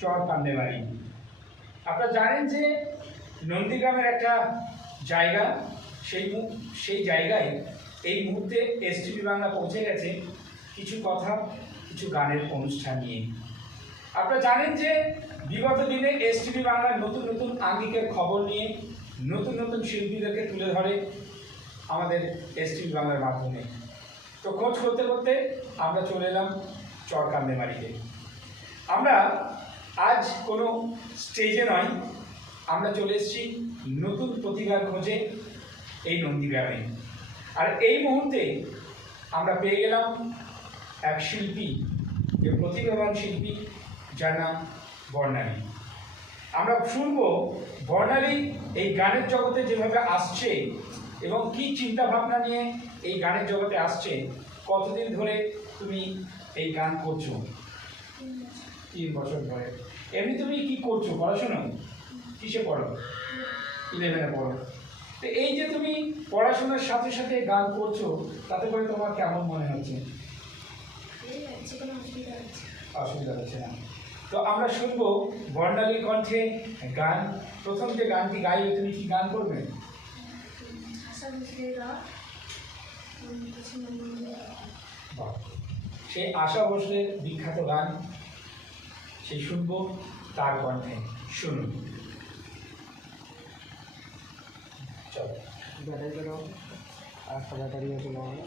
চর কান্দেবাড়ি। আপনারা জানেন যে নন্দীগ্রামের একটা জায়গা, সেই জায়গায় এই মুহূর্তে এসটিভি বাংলা পৌঁছে গেছে কিছু কথা, কিছু গানের অনুষ্ঠান নিয়ে। আপনারা জানেন যে বিগত দিনে এসটিভি বাংলার নতুন নতুন আঙ্গিকের খবর নিয়ে নতুন নতুন শিল্পীদেরকে তুলে ধরে আমাদের এসটিভি বাংলার মাধ্যমে। তো খোঁজ করতে করতে আমরা চলে এলাম চর কান্দেবাড়িতে। আমরা আজ কোনো স্টেজে নয়, আমরা চলে এসেছি নতুন প্রতিভার খোঁজে এই নন্দীগ্রামে। আর এই মুহূর্তে আমরা পেয়ে গেলাম এক শিল্পী, যে প্রতিভাবান শিল্পী, যার নাম বর্ণালী। আমরা শুনবো বর্ণালী এই গানের জগতে যেভাবে আসছে এবং কি চিন্তা ভাবনা নিয়ে এই গানের জগতে আসছে। কতদিন ধরে তুমি এই গান করছো? 3 বছর ধরে। এমনি তুমি কি করছো? পড়াশোনা কিসে পড়ো? 11-এ পড়ো। তো এই যে তুমি পড়াশোনার সাথে সাথে গান করছো, তাতে করে তোমার কেমন মনে হচ্ছে? অসুবিধা হচ্ছে না। তো আমরা শুনবো বর্ণালীর কণ্ঠে গান। প্রথম যে গানটি গাইবে, তুমি কি গান করবে? সেই আশা ভোসলের বিখ্যাত গান, সেই শুনবো তার কণ্ঠে। শুনুন। চলো ব্যাটারি বেরো, আর একটা ব্যাটারি চলে হবে।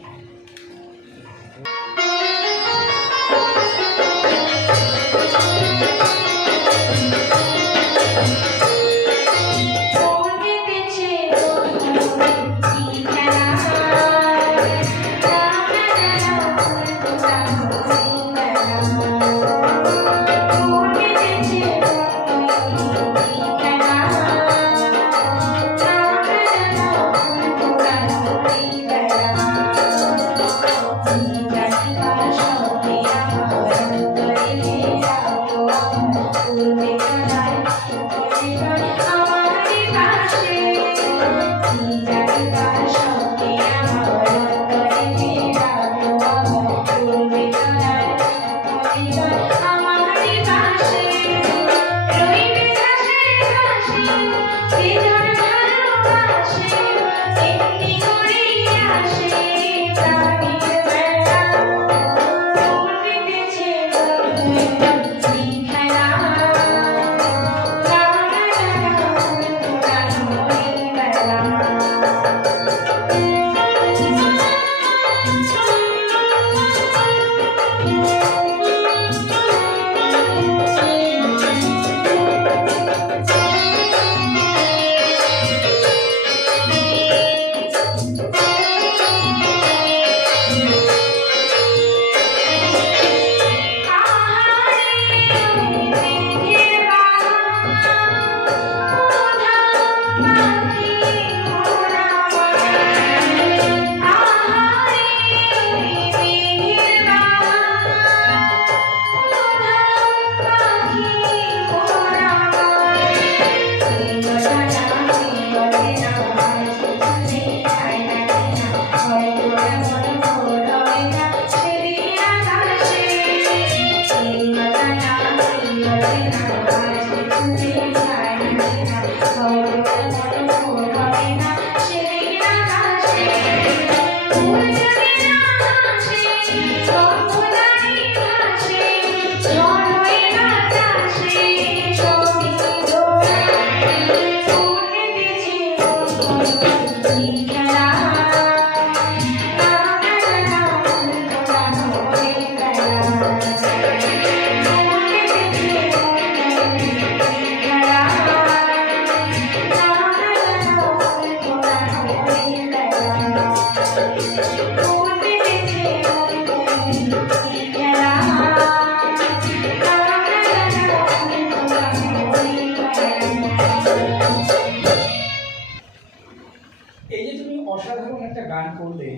গান করলে,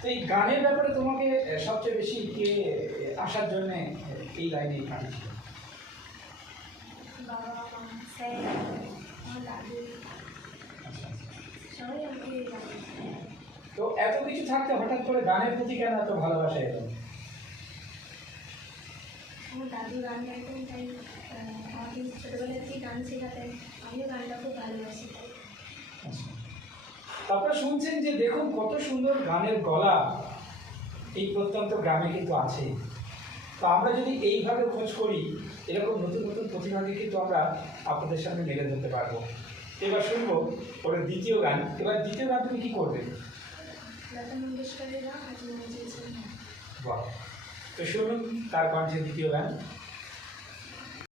তো এই গানের ব্যাপারে তোমাকে সবচেয়ে বেশি কে আসার জন্য এই লাইনে পাঠিয়েছিল? তো এত কিছু থাকতে হঠাৎ করে গানের প্রতি কেন এত ভালোবাসা এলো? দাদু গান গাইতেন, তাই গান শেখাতেন, আমিও গানটা খুব ভালোবাসি। আচ্ছা, তারপরে শুনছেন যে দেখুন কত সুন্দর গানের গলা এই প্রত্যন্ত গ্রামে কিন্তু আছে। তো আমরা যদি এইভাবে খোঁজ করি, এরকম নতুন নতুন প্রতিভাকে কিন্তু আমরা আপনাদের সামনে মেলে ধরতে পারবো। এবার শুনবো ওর দ্বিতীয় গান। এবার দ্বিতীয় গান তুমি কি করবে? লতা মঙ্গেশকরের গান আজ মনে চেয়েছিলাম। বাহ, তো শুনুন তার কণ্ঠে দ্বিতীয় গান।